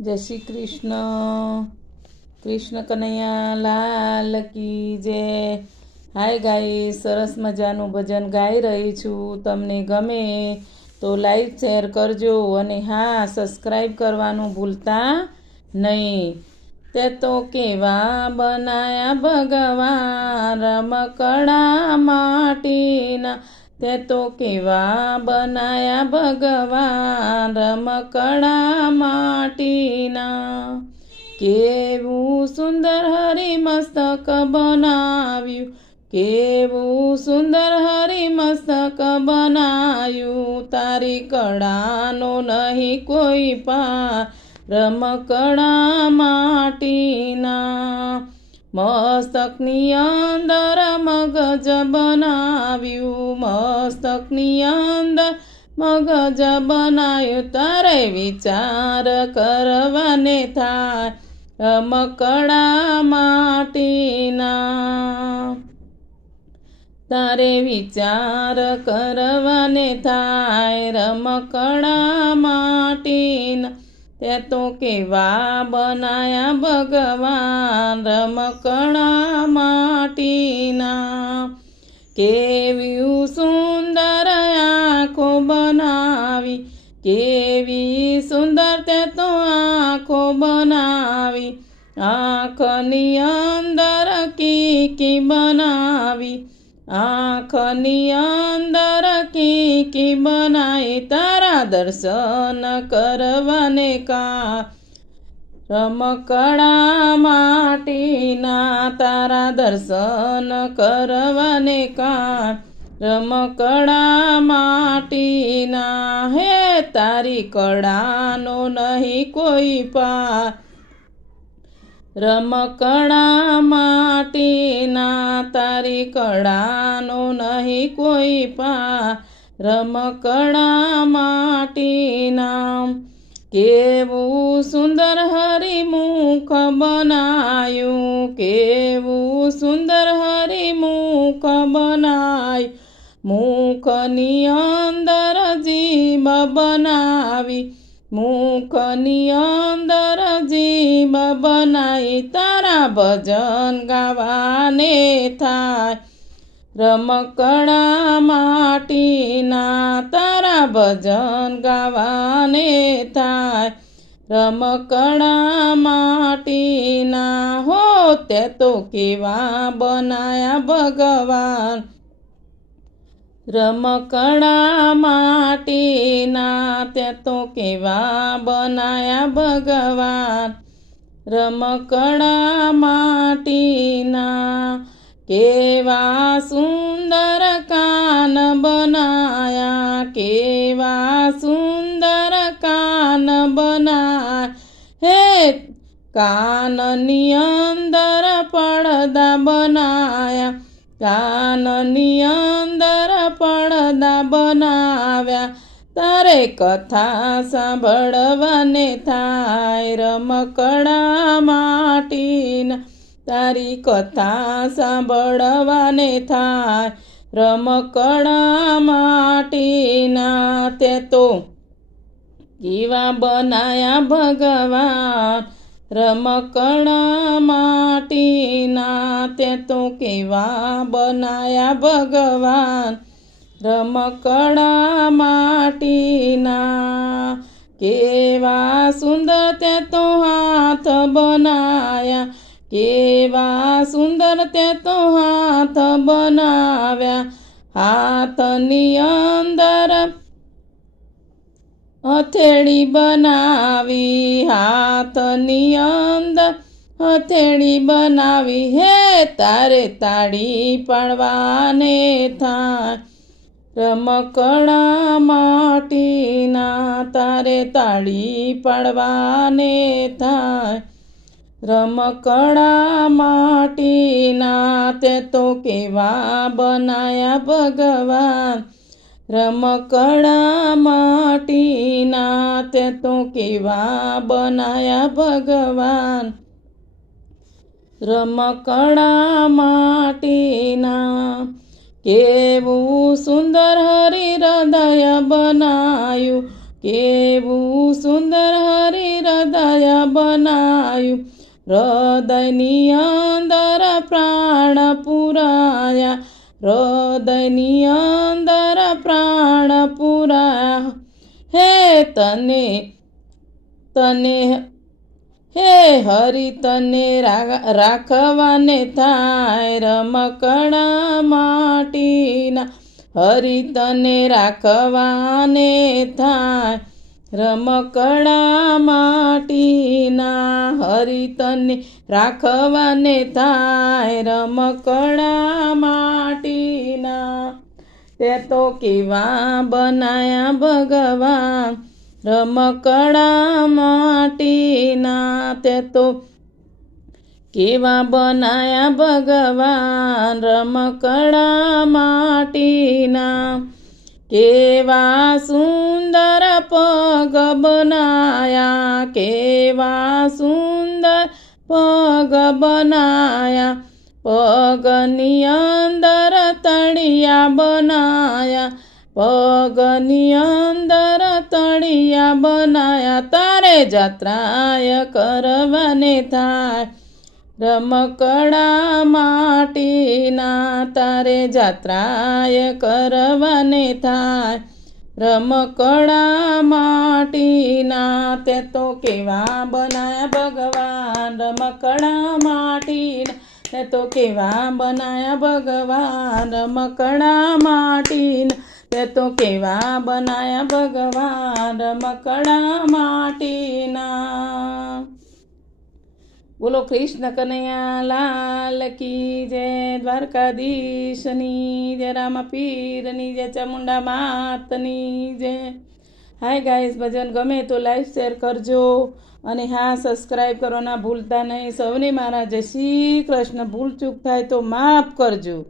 જય શ્રી કૃષ્ણ. કૃષ્ણ કનૈયા લાલ કી જય. હાય ગાઈ સરસ મજાનું ભજન ગાઈ રહી છું. તમને ગમે તો લાઈક શેર કરજો અને હા સબસ્ક્રાઈબ કરવાનું ભૂલતા નહીં. તે તો કેવા બનાયા ભગવાન રમકડા માટીના. તે તો કેવા બનાયા ભગવાન રમકડા માટીના. કેવું સુંદર હરી મસ્તક બનાવ્યું, કેવું સુંદર હરી મસ્તક બનાવ્યું. તારી કળાનો નહીં કોઈ પાર રમકડા માટીના. મસ્તકની અંદર મગજ બનાવ્યું. મસ્તકની અંદર મગજ બનાવ્યું તારે વિચાર કરવાને થાય રમકડા માટીના. તારે વિચાર કરવાને થાય રમકડા માટીના. તે તો કેવા બનાયા ભગવાન રમકણા માટીના. કેવી સુંદર આંખો બનાવી, કેવી સુંદર તે તો આંખો બનાવી. આંખની અંદર કીકી બનાવી, આંખની અંદર કીકી બનાય તારા દર્શન કરવાને કા? રમકડા માટીના તારા દર્શન કરવાને કા? રમકડા માટીના હે તારી કળાનો નહીં કોઈ પા? રમકડા માટીના તારી કળાનો નહીં કોઈ પા? રમકડા માટીના કેવું સુંદર હરિમુખ બનાયું, કેવું સુંદર હરિમુખ બનાય. મુખની અંદર જીભ બનાવી, મુખની અંદર જીભ બનાવી તારા ભજન ગાવાને થાય રમકડા માટીના તારા ભજન ગાવાને થાય. રમકડા માટીના હો તે તો કેવા બનાયા ભગવાન. રમકડા માટીના તે તો કેવા બનાયા ભગવાન. રમકડા માટીના કેવા સુંદર કાન બનાયા, કેવા સુંદર કાન બનાય. હે, કાનની અંદર પડદા બનાયા, કાનની અંદર પડદા બનાવ્યા. તારે કથા સાંભળવાને થાય રમકડા માટીના. તારી કથા સાંભળવાને થાય. રમકડા માટીના તે તો કેવા બનાયા ભગવાન. રમકડા માટીના તે તો કેવા બનાયા ભગવાન. રમકડા માટીના કેવા સુંદર તે તો હાથ બનાયા. કેવા સુંદર તે તો હાથ બનાવ્યા. હાથની અંદર હથેળી બનાવી. હાથની અંદર હથેળી બનાવી. હે તારે તાળી પાડવાને થાય. રમકડા માટીના તારે તાળી પાડવાને થાય. રમકડા માટીના તે તો કેવા બનાયા ભગવાન. રમકડા માટીના તે તો કેવા બનાયા ભગવાન. રમકડા માટીના કેવું સુંદર હરિ હૃદય બનાયું, કેવું સુંદર હરિ હૃદય બનાયું. હૃદયની અંદર પ્રાણ પુરાયા હૃદયની અંદર પ્રાણ પુરાયા હે તને તને હે હરિ તને રાખવાને થાય રમકડા માટીના હરિ તને રાખવાને થાય રમકડા માટીના હરિ તને રાખવાને થાય રમકડા માટીના. તે તો કેવા બનાયા ભગવાન રમકડા માટીના. તે તો કેવા બનાયા ભગવાન રમકડા માટીના. કેવા સુંદર પગ બનાયા, કેવા સુંદર પગ બનાયા, પગની અંદર તળિયા બનાયા, પગની અંદર તળિયા બનાયા, તારે જાત્રાય કરવાને થાય. રમકડા માટીના તારે જાત્રાય કરવાને થાય. રમકડા માટીના તે તો કેવા બનાયા ભગવાન. રમકડા માટીના તે તો કેવા બનાયા ભગવાન. રમકડા માટીના તે તો કેવા બનાયા ભગવાન. રમકડા માટીના બોલો કૃષ્ણ કનૈયા, લાલ કી જય દ્વારકાધીશની, જય રામા પીરની જય ચામુંડા માતની, જય. હાય ગાઈસ ભજન ગમે તો લાઈક શેર કરજો અને હા સબસ્ક્રાઈબ કરવાના ભૂલતા નહીં. સૌને મારા જય શ્રી કૃષ્ણ. ભૂલ ચૂક થાય તો માફ કરજો.